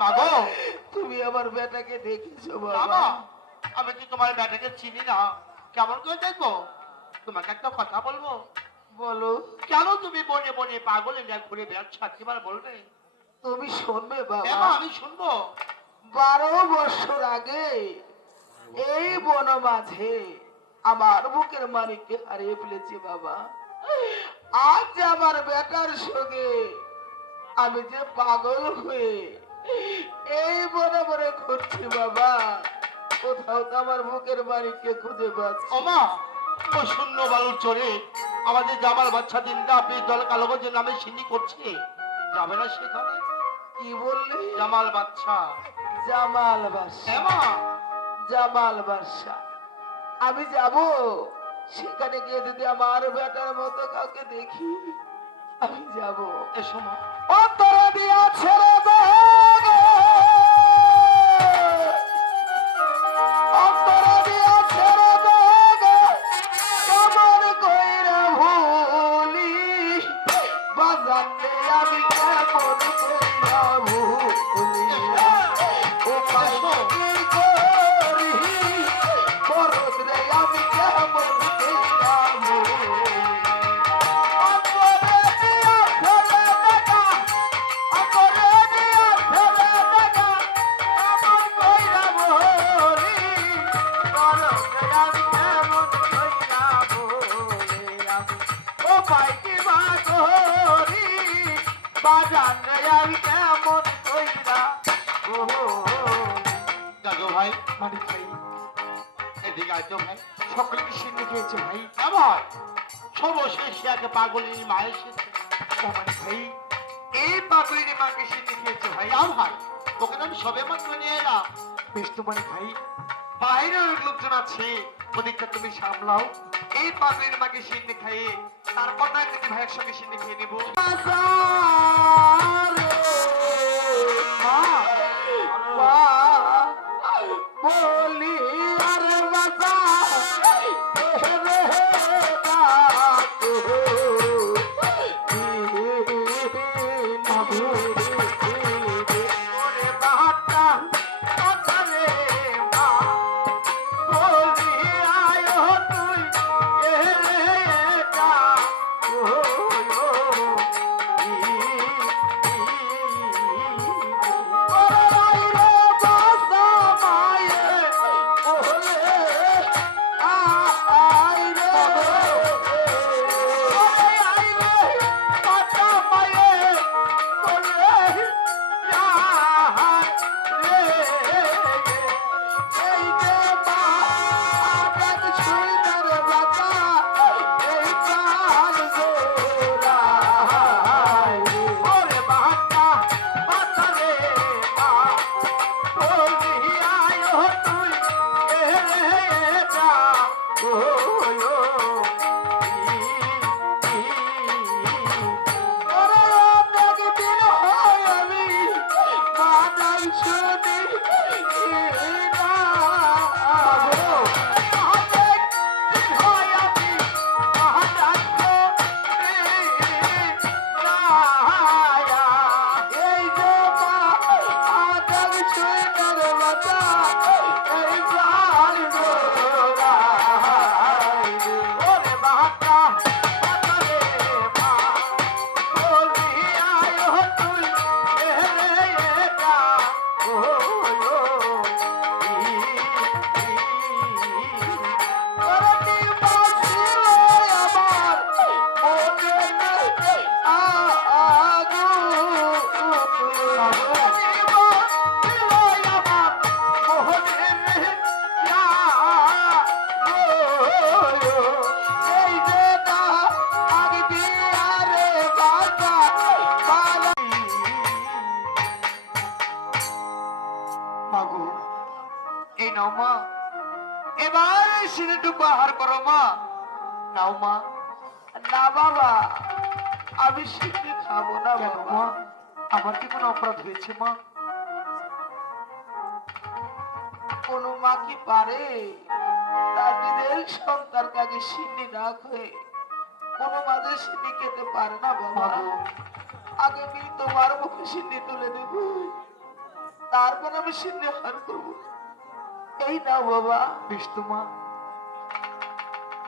মাগো তুমি আমার বেটাকে দেখেছো বাবা? বাবা আমি কি তোমার বেটাকে চিনি না? কেমন করে দেখবো? তোমাকে একটা কথা বলবো। বলো। কেন তুমি বনে বনে পাগলে না ঘুরে বেড়াচ্ছ? একবার বলবে? তুমি শুনবে বাবা? আমি শুনবো। 12 বছর আগে এই বন মাঝে আমার বুকের মানিককে হারিয়ে ফেলেছি বাবা। আজ আমার বেটার সঙ্গে আমি যে পাগল হয়ে এই বনে বনে ঘুরছি বাবা, কোথাও তো আমার বুকের মানিককে খুঁজে পাচ্ছি। ওমা ও শূন্য বালুর চরে আমাদের জামাল বাচ্চা দিনটা আপনি দল কালোগঞ্জের নামে সিন্নি করছে, যাবে না সেখানে? কি বললি? জামাল বাচ্চা। জামাল বাদশা? জামাল বাদশা আমি যাব? সেখানে গিয়ে যদি আমার বেটার মতো কাউকে দেখি আমি যাব। এসো মা। অন্তর দিয়া ছেড়ে দে, অন্তর দিয়া ছেড়ে দে, কেমন কইরা ভুলি বাজান রে আমি কেমন কইরা ভুলি। ও পাইবো কি করি বরদ রে আমি কেমন কইরা ভুলি। এদিকে আয় তো ভাই। সকলকে সিন্নি খেয়েছে ভাই। আমার সর্বশেষ একে পাগলিনী মা এসেছে। ও মানে ভাই এই পাগলিনী মাকে সিন্নি খেয়েছে ভাই। না ভাই, ওকে তো আমি সবে মাত্র নিয়ে এলাম। বেশ তো মানে ভাই বাইরে অনেক লোকজন আছে, ওদিকটা তুমি সামলাও। এই পাগলিনী মাকে সিন্নি খাইয়ে তারপর নয় তুমি ভাইয়ের সঙ্গে সিন্নি খেয়ে নিবো। বলি আরে বাবা মাগো এই নাও মা, এবার সিনেটুকু আহার করো মা। নাও মা। না বাবা, আমি সিন্নি খাবো না কেন বাবা। মা, আমার কি কোনো অপরাধ হয়েছে মা? কোন মা কি পারে তার নিজের সন্তানকে আগে সিন্নি না খেয়ে কোন মাঝে সিন্নি খেতে পারে না বাবা। মাগো আগে আমি তোমার মুখে সিন্নি তুলে দেব, তারপর আমি সিন্নি হার করবো। এই নাও বাবা। বেশ তো মা।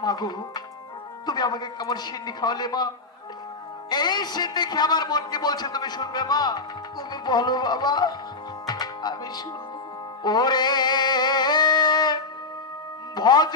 মাগো তুমি আমাকে কেমন সিন্নি খাওয়ালে মা? এই সিন্নি খেয়ে আমার মন কি বলছে তুমি শুনবে মা? তুমি বলো বাবা, আমি শুনবো। ওরে ভজ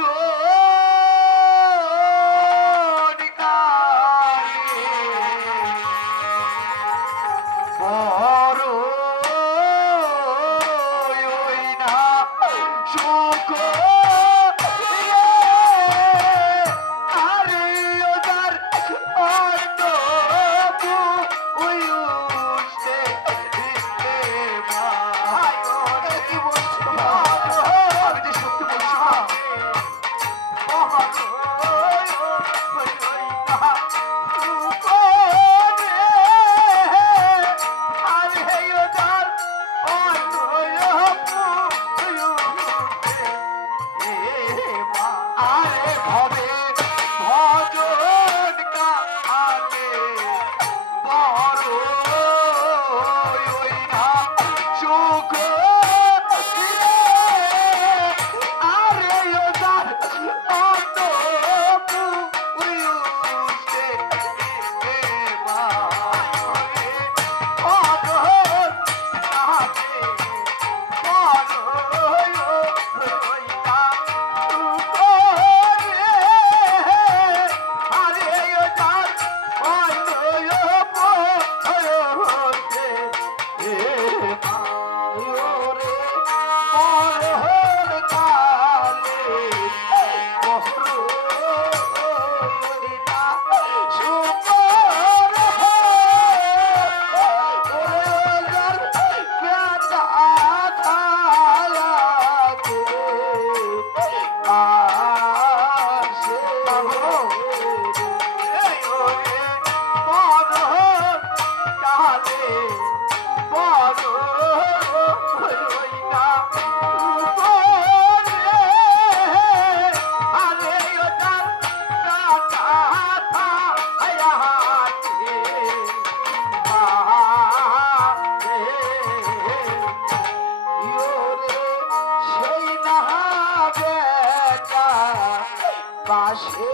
পাশে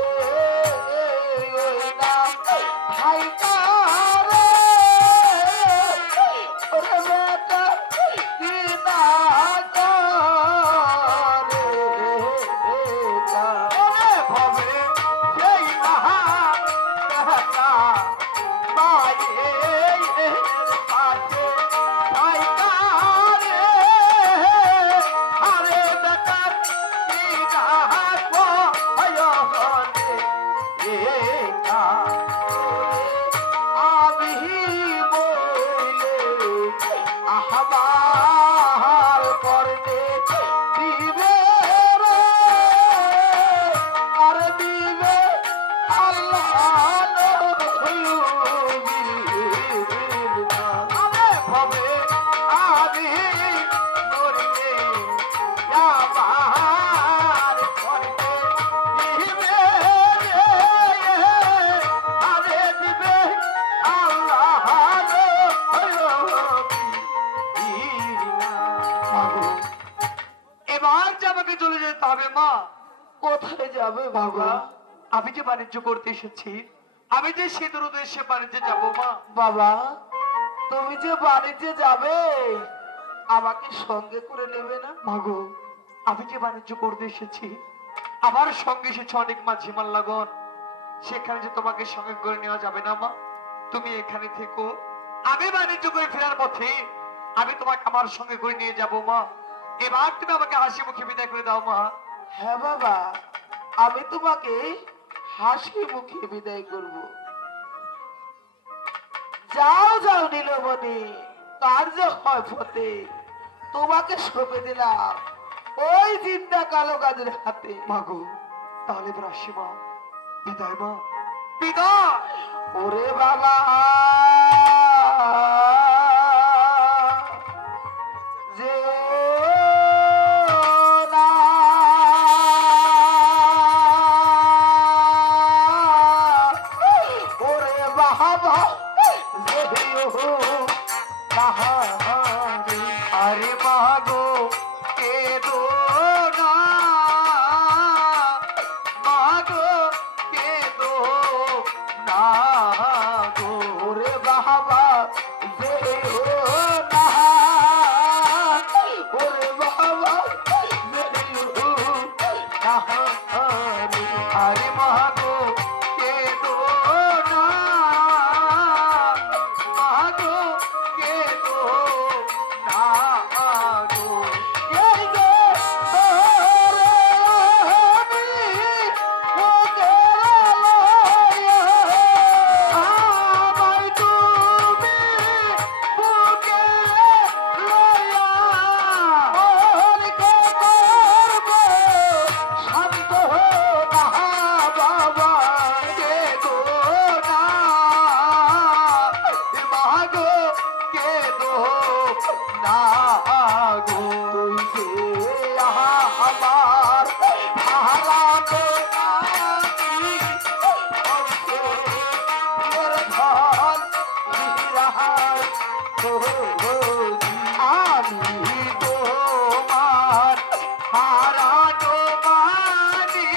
ওই না থাইকা রে ওরে বেটা কি না করে ওরে ভবে সেই নাহা দেখা মায়ে পাশে থাইকা রে আরে বেটা কি ডাকো আয়ো হলে একা আমি বলে আহবার করতে দিবে রে আর দিবে আল্লাহ আরে ভবে আমি মরিলে আমার করতে দিবে রে আরে দিবে আল্লাহ এবার যে আমাকে চলে যেতে হবে মা। কোথায় যাবে বাবা? আমি যে বাণিজ্য করতে এসেছি, আমি যে সেতুর উদ্দেশ্যে বাণিজ্যে যাব মা। বাবা তুমি যে বাড়িতে যাবে আমাকে সঙ্গে করে নেবে না? মাগো আমি যে বাণিজ্য করতে এসেছি, আমার সঙ্গে এসেছে অনেক মাঝি মাল্লাগণ, সেখানে যে তোমাকে সঙ্গে করে নেওয়া যাবে না মা। তুমি এখানে থেকো, আমি বাণিজ্য করে ফেরার পথে আমি তোমাকে আমার সঙ্গে করে নিয়ে যাব মা। এবার তুমি আমাকে হাসি মুখে বিদায় করে দাও মা। হ্যাঁ বাবা আমি তোমাকে হাসি মুখে বিদায় করব। যাও যাও নীলমণি, কার্য হয় ফতে, তোমাকে সঁপে দিলাম ওই জিন্দা কালো গাছের হাতে। মাগো তাহলে এবার আসি মা, বিদায় মা, বিদায়। ওরে বাবা যে না ওরে বাবা যেও বাহারি আরে মাগো কেদো না, মাগো কেদো না গো। ওরে বাবা যেও না ওরে বাবা যেও বাহারি আরে মাগো কেদো না, মাগো কেদো না গো। এই যে ওরে আমি ওকে লইয়া আমায় তুমি বুকে লইয়া মনকে করব শান্ত না বাবা কেদো না, মাগো কেদো না গো। তুই যে আমার হারানো আমি অন্তরের ধন হিরার আমি তোমার হারানো মানি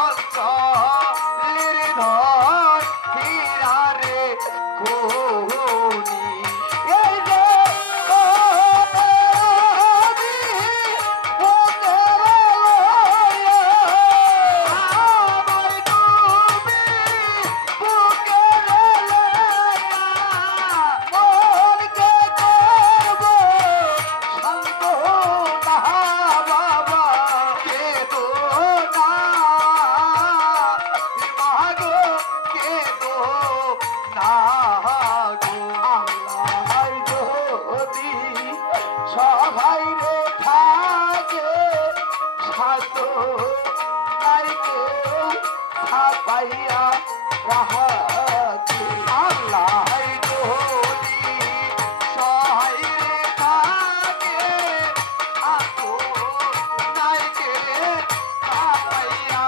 অন্তরের ধন হীরা রে খনি। এই যে আমি ওকে লইয়া আমায় তুমি বুকে লইয়া মনকে করব শান্ত না বাবা কেদো না, মাগো কেদো না গো। আল্লাহ যদি সবাই রে থাকে সাত নাই কেউ ছাপাইয়া রাহাতে আল্লাহ যদি সহায় রে থাকে, আকো নাইকে পাইয়া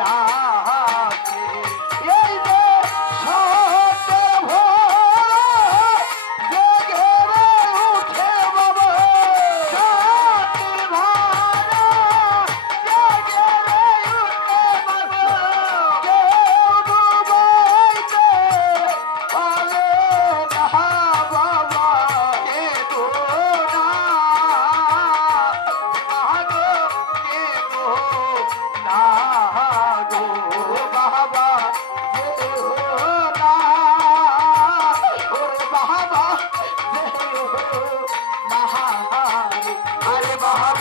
রাখে। এই যে সত্যের ভোর জেগে রে উঠে বাবা সত্যের ভাড়া জেগে রে উঠে আরে বাবা